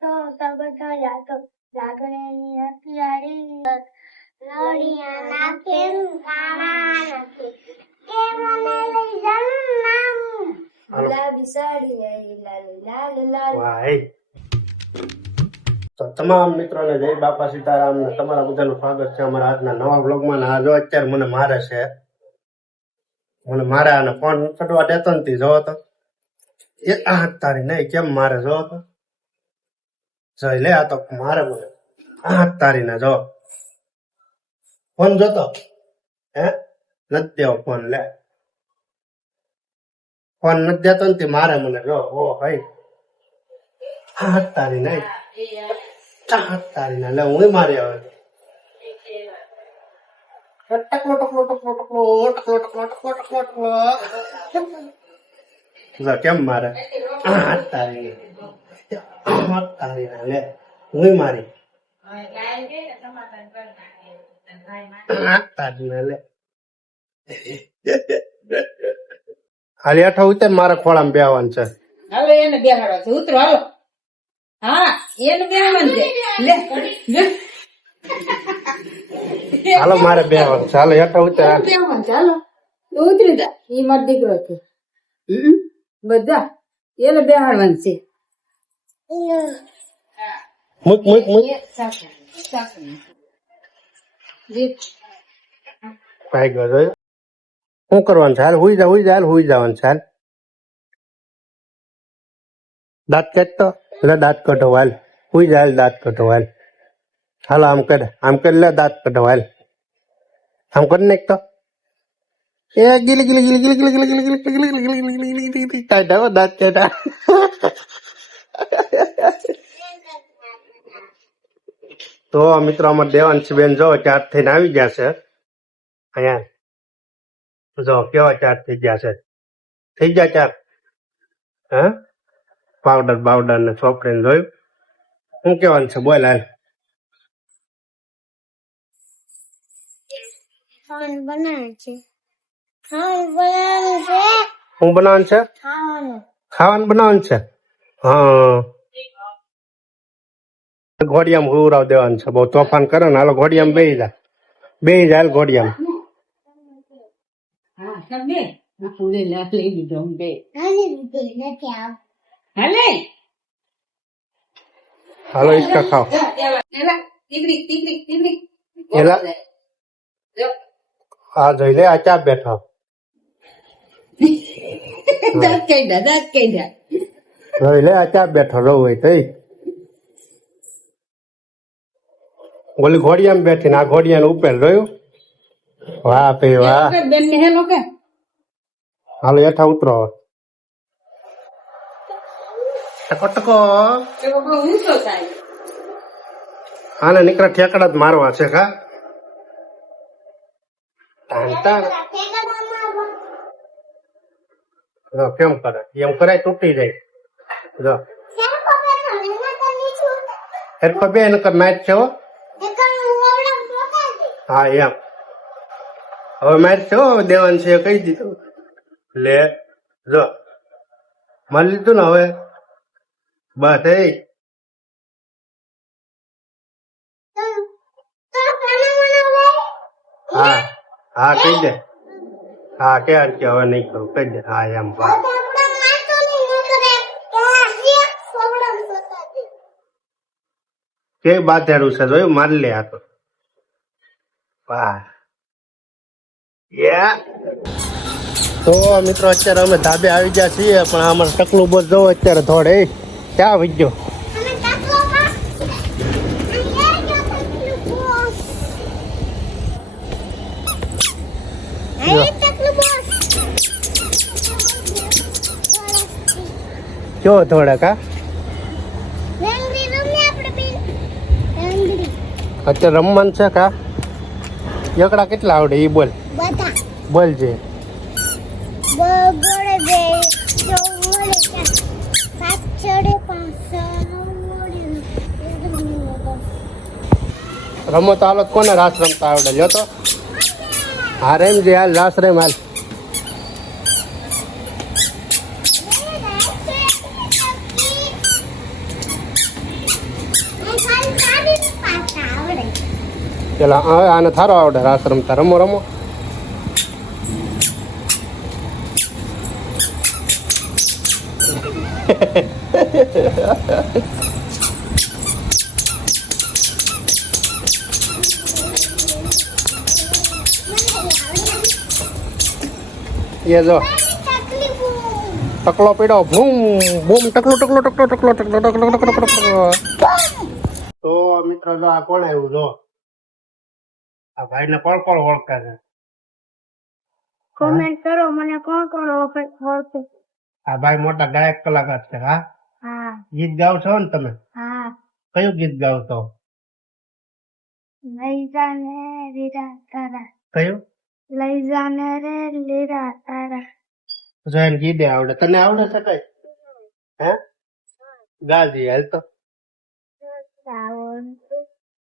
તો સબધા જાતો લાગણીની હથિયારી લોડિયા નાખે કાણા નથી કે મને લઈ જન્મ ગુલાબી સાડી લાલ લાલ લાલ વાહ તો તમામ મિત્રોને જય બાપા સીતારામ ને તમારા બધાનું સ્વાગત છે અમારા આજના નવા બ્લોગમાં. આ જો અત્યારે મને મારે છે, મને મારે અને ફોન છટવા દેતો નથી. જોવો તો એ તારી નહીં કેમ મારે, જોવો તો જોઈ લે. આ તો મારે મને તારી ને જો ફોન જોતો હે નથી દેવો ફોન. લે ફોન નથી દેતો નથી મારે મને. જો ઓ ભાઈ તારી નહીં તારી ના લે હું મારી આવે ટકલો ટકલો ટકલો ટકલો ટકલો ટકલો ટકલો ટકલો ટકલો કેમ મારે તારી તારી ના લે હું મારી તારી ના લે. હાલી આઠા ઉતર મારા ખોળામાં બેહવાનું છે. હાલો એને બેહાડો છે, ઉતરો હાલો. હા એને બેહવાનું છે. લે હાલો મારે બેહવાનું છે. હાલો આઠા ઉતર બેહવાનું છે. હાલો ઉતરી જા. ઈ મારો દીકરો છે. બધા એને બેહાડવાનું છે. મૂક મૂક મૂક ભાઈ ગયો જોયો શું કરવાનું છે. હાલ હુઈ જા હુઈ જા. હાલ હુઈ જવાનું છે. હાલ દાંત કાઢતો લે દાંત કઢો હાલ હુઈ જા. હાલ દાંત કઢો હાલ. હાલો આમ કર લે દાંત કઢો હાલ. આમ કરી નાખ તો એ ગીલી ગીલી ગીલી ગીલી ગીલી ગીલી ગીલી ગીલી ગીલી ગીલી ગીલી કાઢા દાંત કાઢા. તો મિત્રો અમારે દેવાંશી બેન જો ચાર્જ થઈને આવી ગયા છે અહીંયા. જો કેવા ચાર્જ થઈ ગયા છે. થઈ ગયા ચાર્જ. હે પાવડર બાવડર ને ચોપડીને જોયું શું કેવાનું છે બોલ. હાલ ખાવાનું બનાવે છે. ખાવાનું બનાવવાનું છે. શું બનાવવાનું છે? ખાવાનું બનાવવાનું છે. હા ઘોડિયામાં હુરાવ દેવાનું છે. બહુ તોફાન કરે ને. હાલો ઘોડિયામાં બેહી જા હાલ ઘોડિયામાં. હા તમે ફૂલે લઈ લીધો બે. હાલે હાલો ઈચકા ખાઓ. એલા આ જોઈ લે આ ચા બેઠો. દાંત કાઢ્યા જોઈ લે આ ચા બેઠો રહું હોય તઈ ઓલી ઘોડિયામાં બેઠી ને આ ઘોડિયાને ઉપર રહ્યું. વાહ ભાઈ વાહ. બેન ને હેલો કે હાલો હેઠા ઉતરો. ટકો ટકો ઊંચો થાય. આને નીકળે ઠેકડા જ મારવા છે. કા કેમ કરે એમ કરાય તૂટી જાય. જો સરખો બે નકર નાચ છે. હા એમ હવે માર છે દેવાન છે કહી દીધું. લે જો મારી લીધું ને હવે બસ. હા હા કહી દે. હા કે હવે નહીં કરું કહી દે. હા એમ કે બાધેડું છે જોયું મારી લે. આ તો વાહ. તો મિત્રો અત્યારે અમે ધાબે આવી ગયા છીએ પણ અમારે ટકલું બોસ જોવો અત્યારે થોડે ક્યાં આવી ગયો. કેવો થોડા કા અત્યારે રમવાનું છે. કા એકડા કેટલા આવડે એ બોલ. બોલ છે રમો તો હાલત કોને રાસ રમતા આવડે. લ્યો તો હા રેમ જે હાલ રાસ રેમ હાલ. પેલા હવે આને થારો આવડે રાસ રમતા. રમો રમો. એ જો ટકલો પીડો બૂમ બૂમ ટકલો ટકલો ટકલો ટકલો ટકલો ટકલો ટકલો ટકલો. તો મિત્રો જો આ કોણ આવ્યું જો આ ભાઈ ને કોણ કોણ ઓળખે છે? કોમેન્ટ કરો મને કોણ કોણ ઓળખે. આ ભાઈ મોટા ગાયક કલાકાર છે. હા, હા ગીત ગાવ છો ને તમે? હા. કયું ગીત ગાવ છો? લઈ જાને લીરા તારા, કયું? લઈ જાને રે લીરા તારા. જો એને ગીતે આવડે. તને આવડે છે કઈ? હે ગાજી હાલ તો.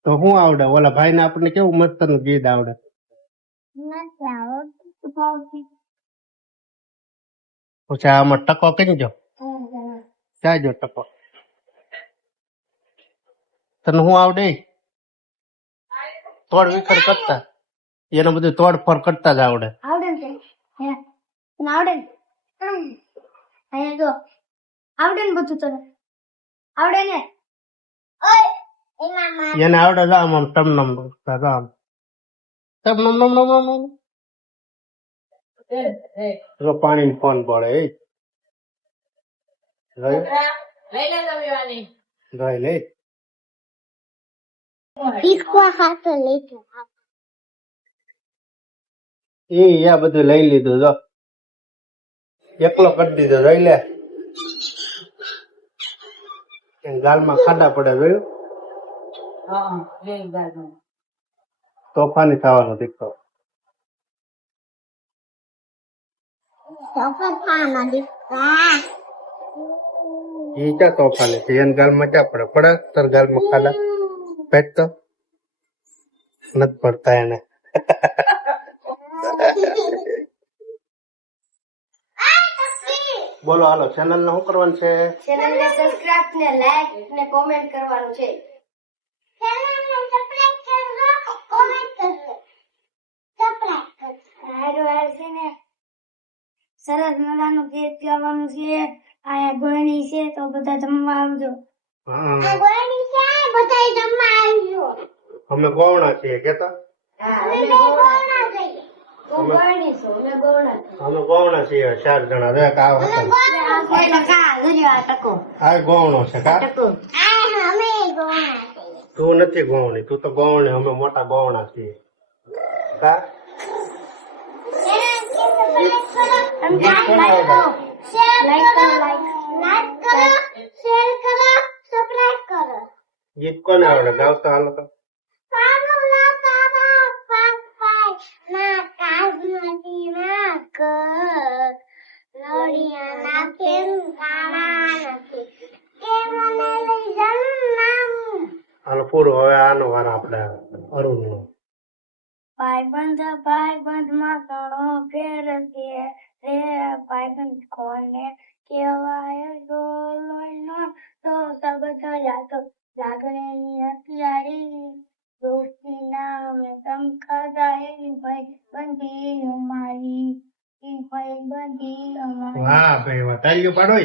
તો શું આવડે? ઓલા ભાઈ ને આપણને કેવું મસ્ત નું ગીત આવડે. પછી આમાં ટકો કરી જો. ક્યાં જો ટકો? તને શું આવડે? તોડ વિખર કરતા. એને બધું તોડફોડ કરતા જ આવડે. આવડે ને હે તને આવડે ને અહીંયા જો આવડે ને બધું તને આવડે ને. ઓય એના માં એને આવડે છે આમ આમ ટમ નમ આમ ટમ નમ નમ નમ નમ. જો પાણી ફોન પડે એ ગઈ લે. પીસવા ખાતો લઈ ગયો. એ આ બધું લઈ લીધું જો એકલો કરી દીધો. જોઈ લે ગાલમાં ખાડા પડે. જોયું? તોફાની થવાનો દીકરો. એ ક્યાં તોફાની છે? એને ગાલમાં ક્યાં પડે? પડે તાર ગાલમાં ખાડા? પેટ તો નથી પડતા એને. બોલો હાલો ચેનલ ને શું કરવાનું છે? ચેનલ ને સબસ્ક્રાઇબ ને લાઈક ને કોમેન્ટ કરવાનું છે. ચેનલ ને સબસ્ક્રાઇબ કરજો, કોમેન્ટ કરજો, સબસ્ક્રાઇબ કરજો. હારું છે ને સરસ મજાનું ગીત ગાવાનું છે. આ ગોણી છે તો બધા જમવા આવજો. હા આ ગોણી છે બધા જમવા આવજો. અમે ગોવણા છીએ કેતા. અમે ગોણા જઈએ. તું ગોણી છો અમે ગોણા. અમે ગોવણા છીએ 4 જણા. રે કાવ હતા આ ગોવણો છે કા? અમે ગોણા છીએ. તું નથી ગોવણી, તું તો ગોવણી. અમે મોટા ગોવણા છીએ કા? ગીત કોને આવડે? ગાવતા હાલો તો. હાલો પૂરું. હવે આનો વાર આપણે અરુણ નો. ભાઈબંધ માં ઘણો ફેર છે રે. ભાઈબંધ કોને કેવાય? રોલો તો સબત જાતો લાગણીની હથિયારી. દોસ્તી નામે તમખા જાય ભાઈ બંધી અમારી. ભાઈ બંધી અમારી. વાહ ભાઈ વાહ. તાળીઓ પાડો.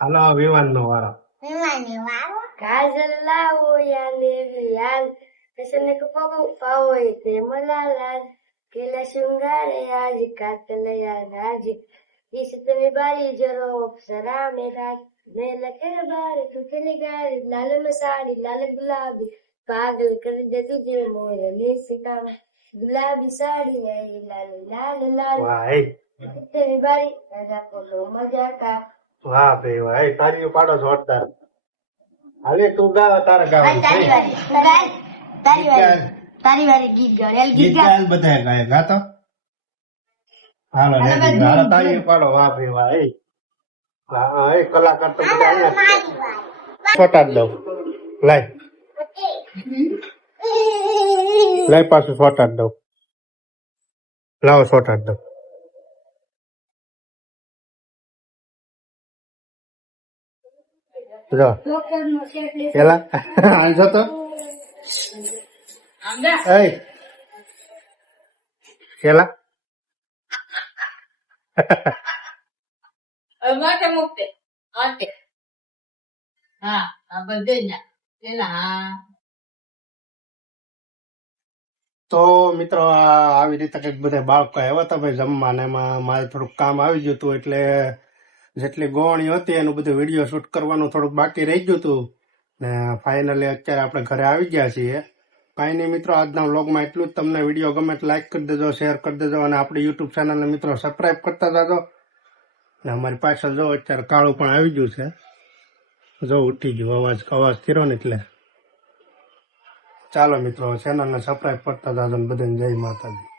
હાલો વિવાન નો વારો. કાજલ લાવો યાદ હસને કપો પાવો તે મલાલાલ કેલા શૃંગારે આજ કાતલ યાદ આજ इस तुम्हें बारी जरो अप्सरा मेरा मैं लखर बार तुझे गार लाल मसारी लाल गुलाबी पागल कर दे तुझे मोर ले सिता गुलाबी साड़ी है लाल लाल लाल વાહ तेरी बारी राजा को लो मजा का. વાહ ભાઈ વાહ. તાળીઓ પાડો જોરદાર. હાલે તું ગા. તારે ગાવાનું છે. તારી વારી ગીત ગાય ગીત ગાય બધા ગાય ગાતો. હાલો રેડી. હાલો તાળીઓ પાડો. વાહ ભાઈ વાહ. હા એ કલાકાર તો બધા અહીંયા છોટા જ દઉં. લાય લાય પાછું છોટા જ દઉં. લાવો છોટા જ દઉં. જો પેલા હાલ જો તો એ પેલા માટે મૂકતે આટે હા આ બધે ના પેલા હા તો મિત્રો આવી રીતે કંઈક બધા બાળકો આવ્યા હતા ભાઈ જમવા ને એમાં મારે થોડુંક કામ આવી ગયું હતું એટલે જેટલી ગોવણી હતી એનું બધું વિડીયો શૂટ કરવાનું થોડુંક બાકી રહી ગયું હતું ને ફાઇનલી અત્યારે આપણે ઘરે આવી ગયા છીએ. કાંઈ નહીં મિત્રો, આજના વ્લોગમાં એટલું જ. તમને વિડીયો ગમે તો લાઈક કરી દેજો, શેર કરી દેજો અને આપણી યુટ્યુબ ચેનલને મિત્રો સબસ્ક્રાઈબ કરતા જાજો. ને અમારી પાછળ જો અત્યારે કાળું પણ આવી ગયું છે, જો ઉઠી ગયું, અવાજ કર્યો ને એટલે. ચાલો મિત્રો, ચેનલને સબસ્ક્રાઈબ કરતા જાજો ને બધાને જય માતાજી.